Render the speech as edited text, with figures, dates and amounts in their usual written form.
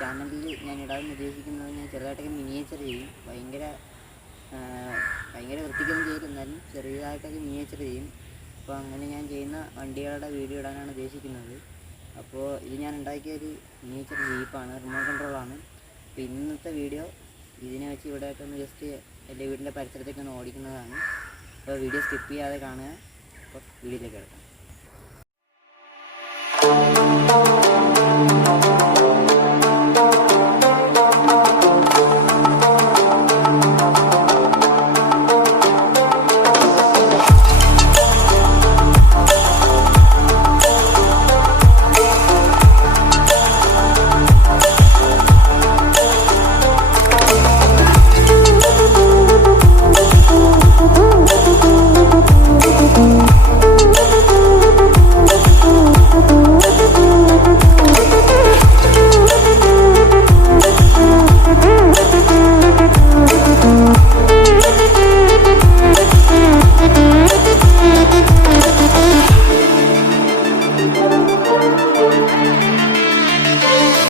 ചാനലിൽ ഞാൻ ഇടാൻ ഉദ്ദേശിക്കുന്നത് ഞാൻ ചെറുതായിട്ടൊക്കെ മിനിയേച്ചർ ചെയ്യും. ഭയങ്കര വൃത്തിക്കൊന്നും ചെയ്യില്ല, എന്നാലും ചെറിയതായിട്ടൊക്കെ മിനിയേച്ചർ ചെയ്യും. അപ്പോൾ അങ്ങനെ ഞാൻ ചെയ്യുന്ന വണ്ടികളുടെ വീഡിയോ ഇടാനാണ് ഉദ്ദേശിക്കുന്നത്. അപ്പോൾ ഇത് ഞാൻ ഉണ്ടാക്കിയൊരു മിനിയേച്ചർ ജീപ്പാണ്, റിമോട്ട് കൺട്രോളാണ്. അപ്പോൾ ഇന്നത്തെ വീഡിയോ ഇതിനെ വെച്ച് ഇവിടെ ആയിട്ടൊന്ന് ജസ്റ്റ് എൻ്റെ വീടിൻ്റെ പരിസരത്തേക്കൊന്ന് ഓടിക്കുന്നതാണ്. അപ്പോൾ വീഡിയോ സ്കിപ്പ് ചെയ്യാതെ കാണുക. അപ്പോൾ വീഡിയോയിലേക്ക് കിടക്കാം.